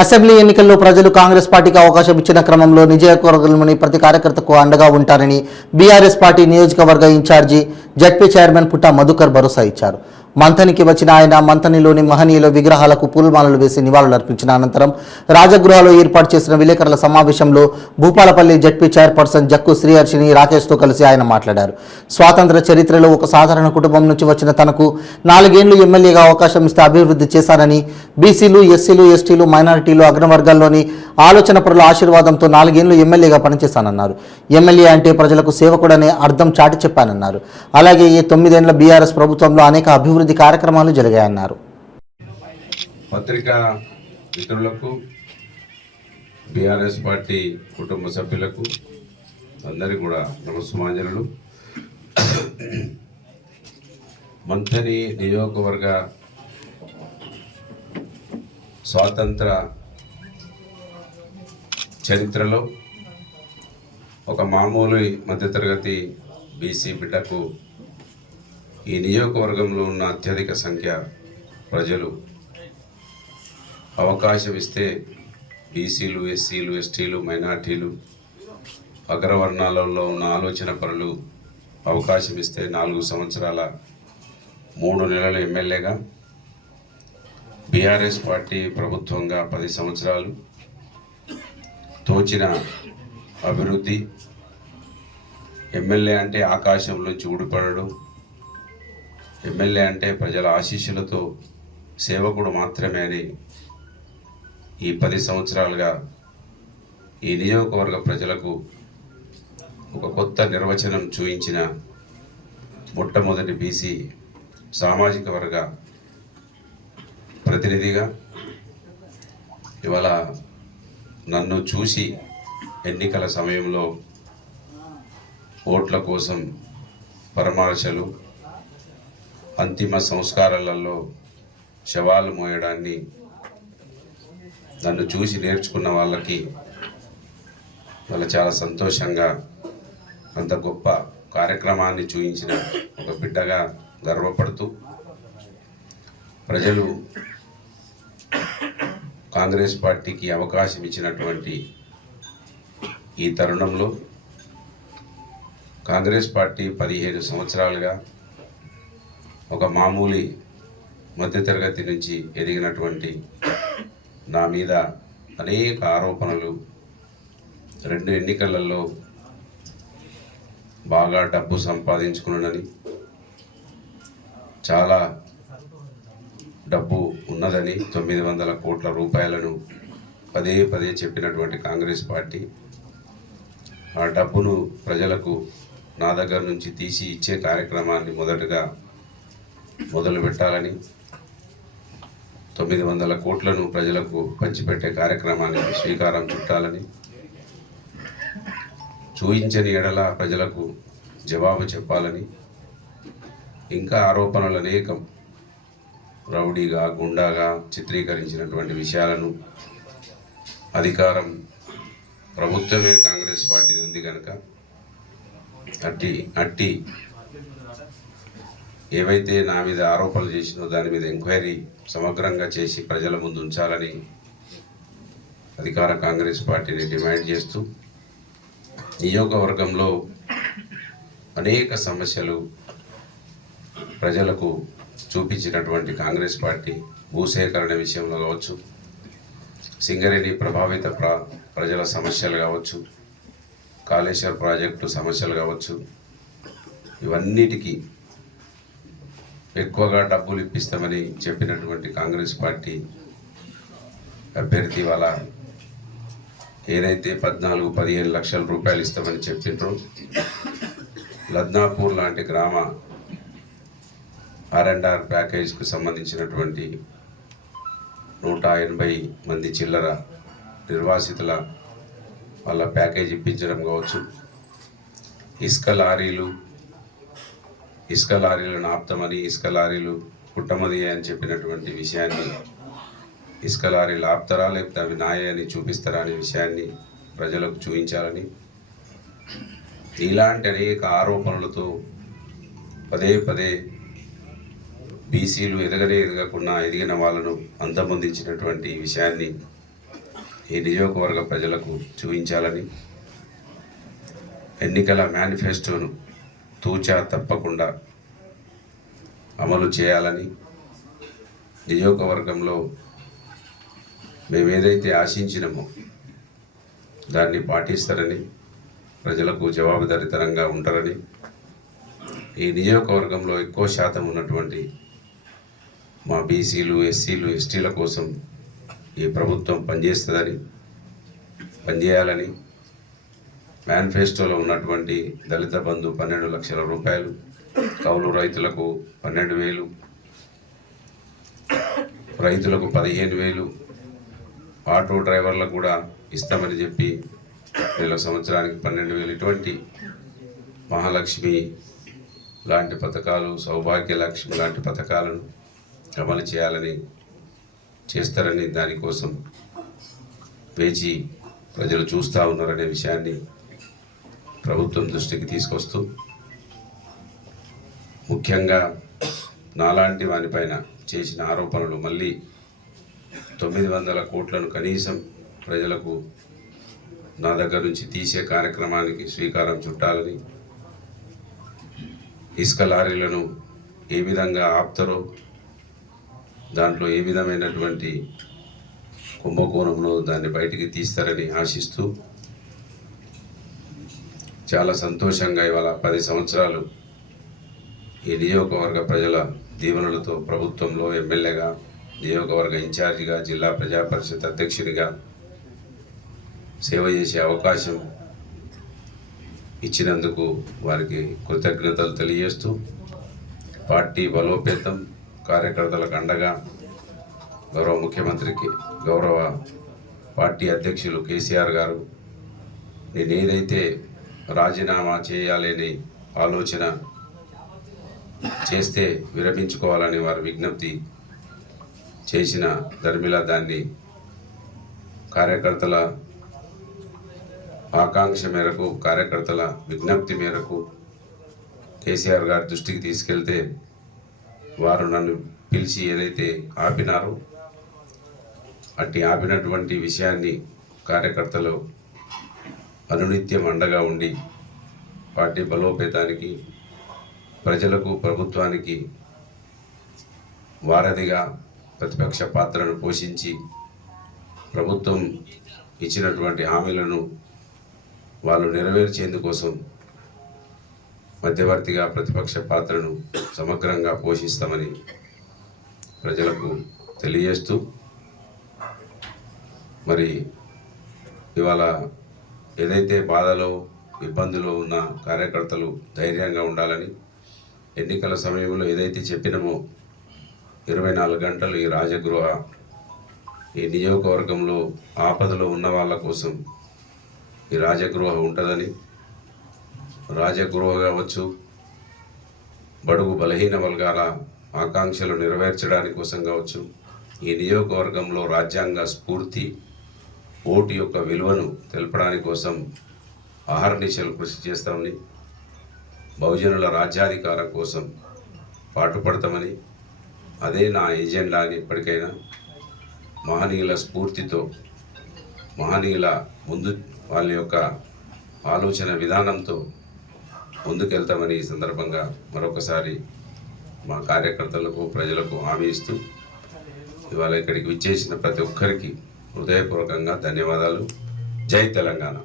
Assembly ఎన్నికల్లో ప్రజలు కాంగ్రెస్ పార్టీకి అవకాశం ఇచ్చిన క్రమంలో నియోజకవర్గంలోని ప్రతి కార్యకర్తకు అండగా ఉంటారని బీఆర్ఎస్ పార్టీ నియోజకవర్గ ఇన్ఛార్జి జడ్పీ చైర్మన్ పుట్ట మధుకర్ భరోసా ఇచ్చారు. మంథనికి వచ్చిన ఆయన మంథనిలోని మహనీయుల విగ్రహాలకు పూలమాలలు వేసి నివాళులర్పించిన అనంతరం రాజగృహలో ఏర్పాటు చేసిన విలేకరుల సమావేశంలో భూపాలపల్లి జడ్పీ చైర్పర్సన్ జక్కు శ్రీహర్షిని రాకేష్తో కలిసి ఆయన మాట్లాడారు. స్వాతంత్ర చరిత్రలో ఒక సాధారణ కుటుంబం నుంచి వచ్చిన తనకు 4 ఏళ్లు ఎమ్మెల్యేగా అవకాశం ఇస్తే అభివృద్ధి చేశారని, బీసీలు, ఎస్సీలు, ఎస్టీలు, మైనారిటీలు, అగ్రవర్గాల్లోని ఆలోచన పరుల ఆశీర్వాదంతో 4 ఏళ్లు ఎమ్మెల్యేగా పనిచేశానన్నారు. ఎమ్మెల్యే అంటే ప్రజలకు సేవకుడనే అర్థం చాటి చెప్పానన్నారు. అలాగే ఈ 9 ఏళ్ల బీఆర్ఎస్ ప్రభుత్వంలో అనేక అభివృద్ధి కార్యక్రమాలు జరిగాయన్నారు. పత్రికా మిత్రులకు, బీఆర్ఎస్ పార్టీ కుటుంబ సభ్యులకు అందరికీ కూడా నమస్సుమాంజలు. మంథని నియోజకవర్గ స్వాతంత్ర చరిత్రలో ఒక మామూలు మధ్యతరగతి బీసీ బిడ్డకు ఈ నియోజకవర్గంలో ఉన్న అత్యధిక సంఖ్య ప్రజలు అవకాశం ఇస్తే బీసీలు, ఎస్సీలు, ఎస్టీలు, మైనార్టీలు, అగ్రవర్ణాలలో ఉన్న ఆలోచన పరులు అవకాశం ఇస్తే 4 సంవత్సరాల 3 నెలల ఎమ్మెల్యేగా, బీఆర్ఎస్ పార్టీ ప్రభుత్వంగా 10 సంవత్సరాలు తోచిన అభివృద్ధి. ఎమ్మెల్యే అంటే ఆకాశంలోంచి ఊడిపడడం, ఎమ్మెల్యే అంటే ప్రజల ఆశీస్సులతో సేవకుడు మాత్రమే అని ఈ 10 సంవత్సరాలుగా ఈ నియోజకవర్గ ప్రజలకు ఒక కొత్త నిర్వచనం చూయించిన మొట్టమొదటి బీసీ సామాజిక వర్గ ప్రతినిధిగా ఇవాళ నన్ను చూసి ఎన్నికల సమయంలో ఓట్ల కోసం పరామర్శలు, అంతిమ సంస్కారాలలో శవాలు మోయడాన్ని నన్ను చూసి నేర్చుకున్న వాళ్ళకి వాళ్ళ చాలా సంతోషంగా, అంత గొప్ప కార్యక్రమాన్ని చూయించిన ఒక బిడ్డగా గర్వపడుతూ, ప్రజలు కాంగ్రెస్ పార్టీకి అవకాశం ఇచ్చినటువంటి ఈ తరుణంలో కాంగ్రెస్ పార్టీ 15 సంవత్సరాలుగా ఒక మామూలు మధ్యతరగతి నుంచి ఎదిగినటువంటి నా మీద అనేక ఆరోపణలు, 2 ఎన్నికలలో బాగా డబ్బు సంపాదించుకున్నానని, చాలా డబ్బు ఉన్నదని, 900 కోట్ల రూపాయలను పదే పదే చెప్పినటువంటి కాంగ్రెస్ పార్టీ ఆ డబ్బును ప్రజలకు నా దగ్గర నుంచి తీసి ఇచ్చే కార్యక్రమాన్ని మొదటగా మొదలుపెట్టాలని, 900 కోట్లను ప్రజలకు పంచిపెట్టే కార్యక్రమానికి శ్రీకారం చుట్టాలని, చూయించని ఎడల ప్రజలకు జవాబు చెప్పాలని, ఇంకా ఆరోపణలు అనేకం రౌడీగా, గుండాగా చిత్రీకరించినటువంటి విషయాలను, అధికారం ప్రభుత్వమే కాంగ్రెస్ పార్టీ ఉంది కనుక అట్టి ఏవైతే నా మీద ఆరోపణలు చేసినో దాని మీద ఎంక్వైరీ సమగ్రంగా చేసి ప్రజల ముందు ఉంచాలని అధికార కాంగ్రెస్ పార్టీని డిమాండ్ చేస్తూ, నియోజకవర్గంలో అనేక సమస్యలు ప్రజలకు చూపించినటువంటి కాంగ్రెస్ పార్టీ భూసేకరణ విషయంలో కావచ్చు, సింగరేణి ప్రభావిత ప్రజల సమస్యలు కావచ్చు, కాళేశ్వర ప్రాజెక్టు సమస్యలు కావచ్చు, ఇవన్నిటికీ ఎక్కువగా డబ్బులు ఇప్పిస్తామని చెప్పినటువంటి కాంగ్రెస్ పార్టీ అభ్యర్థి వాళ్ళ ఏదైతే 14-15 లక్షల రూపాయలు ఇస్తామని చెప్పిండ్రో, లద్నాపూర్ లాంటి గ్రామ R&R ప్యాకేజ్కు సంబంధించినటువంటి 180 మంది చిల్లర నిర్వాసితుల వాళ్ళ ప్యాకేజ్ ఇప్పించడం కావచ్చు, ఇసుక లారీలను ఆపుతామని, ఇసుక లారీలు కుట్టమది అని చెప్పినటువంటి విషయాన్ని, ఇసుక లారీలు ఆపుతారా లేకపోతే అవి నాయ అని చూపిస్తారా అనే విషయాన్ని ప్రజలకు చూపించాలని, ఇలాంటి అనేక ఆరోపణలతో పదే పదే బీసీలు ఎదగకుండా ఎదిగిన వాళ్ళను అంతమొందించినటువంటి విషయాన్ని ఈ నియోజకవర్గ ప్రజలకు చూపించాలని, ఎన్నికల మేనిఫెస్టోను తూచా తప్పకుండా అమలు చేయాలని, నియోజకవర్గంలో మేమేదైతే ఆశించినామో దాన్ని పాటిస్తారని, ప్రజలకు జవాబుదారీతనంగా ఉంటారని, ఈ నియోజకవర్గంలో ఎక్కువ శాతం ఉన్నటువంటి మా బీసీలు, ఎస్సీలు, ఎస్టీల కోసం ఈ ప్రభుత్వం పనిచేయాలని, మేనిఫెస్టోలో ఉన్నటువంటి దళిత బంధు 12 లక్షల రూపాయలు, కౌలు రైతులకు 12,000, రైతులకు 15,000, ఆటో డ్రైవర్లకు కూడా ఇస్తామని చెప్పి సంవత్సరానికి 12,000, ఇటువంటి మహాలక్ష్మి లాంటి పథకాలు, సౌభాగ్య లక్ష్మి లాంటి పథకాలను అమలు చేస్తారని, దానికోసం వేచి ప్రజలు చూస్తూ ఉన్నారనే విషయాన్ని ప్రభుత్వం దృష్టికి తీసుకొస్తూ, ముఖ్యంగా నాలాంటి వానిపైన చేసిన ఆరోపణలు మళ్ళీ 900 కోట్లను కనీసం ప్రజలకు నా దగ్గర నుంచి తీసే కార్యక్రమానికి శ్రీకారం చుట్టాలని, ఇసుక లారీలను ఏ విధంగా ఆపుతారో, దాంట్లో ఏ విధమైనటువంటి కుంభకోణంలో దాన్ని బయటికి తీస్తారని ఆశిస్తూ, చాలా సంతోషంగా ఇవాళ 10 సంవత్సరాలు ఈ నియోజకవర్గ ప్రజల దీవెనలతో ప్రభుత్వంలో ఎమ్మెల్యేగా, నియోజకవర్గ ఇన్ఛార్జిగా, జిల్లా ప్రజా పరిషత్ అధ్యక్షుడిగా సేవ చేసే అవకాశం ఇచ్చినందుకు వారికి కృతజ్ఞతలు తెలియజేస్తూ, పార్టీ బలోపేతం, కార్యకర్తలకు అండగా గౌరవ ముఖ్యమంత్రికి, గౌరవ పార్టీ అధ్యక్షులు కేసీఆర్ గారు నేను ఏదైతే రాజీనామా చేయాలని ఆలోచన చేస్తే విరమించుకోవాలని వారు విజ్ఞప్తి చేసిన ధర్మిల దాన్ని కార్యకర్తల ఆకాంక్ష మేరకు, కార్యకర్తల విజ్ఞప్తి మేరకు కేసీఆర్ గారి దృష్టికి తీసుకెళ్తే వారు నన్ను పిలిచి ఏదైతే ఆపినారో అట్టి ఆపినటువంటి విషయాన్ని కార్యకర్తలు అనునిత్యం అండగా ఉండి పార్టీ బలోపేతానికి, ప్రజలకు, ప్రభుత్వానికి వారధిగా ప్రతిపక్ష పాత్రను పోషించి ప్రభుత్వం ఇచ్చినటువంటి హామీలను వాళ్ళు నెరవేర్చేందుకోసం మధ్యవర్తిగా ప్రతిపక్ష పాత్రను సమగ్రంగా పోషిస్తామని ప్రజలకు తెలియజేస్తూ, మరి ఇవాళ ఏదైతే బాధలో, ఇబ్బందులో ఉన్న కార్యకర్తలు ధైర్యంగా ఉండాలని, ఎన్నికల సమయంలో ఏదైతే చెప్పినామో 24 గంటలు ఈ రాజగృహ ఈ నియోజకవర్గంలో ఆపదలో ఉన్న వాళ్ళ కోసం ఈ రాజగృహ ఉంటుందని, రాజగృహ కావచ్చు, బడుగు బలహీన వర్గాల ఆకాంక్షలు నెరవేర్చడానికి కోసం కావచ్చు, ఈ నియోజకవర్గంలో రాజ్యాంగ స్ఫూర్తి, ఓటు యొక్క విలువను తెలపడానికి కోసం అహర్నిశలు కృషి చేస్తామని, బహుజనుల రాజ్యాధికారం కోసం పాటుపడతామని, అదే నా ఎజెండా అని ఎప్పటికైనా మహనీయుల స్ఫూర్తితో, మహనీయుల ముందు వాళ్ళ యొక్క ఆలోచన విధానంతో ముందుకెళ్తామని ఈ సందర్భంగా మరొకసారి మా కార్యకర్తలకు, ప్రజలకు హామీ ఇస్తూ, ఇవాళ ఇక్కడికి విచ్చేసిన ప్రతి ఒక్కరికి హృదయపూర్వకంగా ధన్యవాదాలు. జై తెలంగాణ.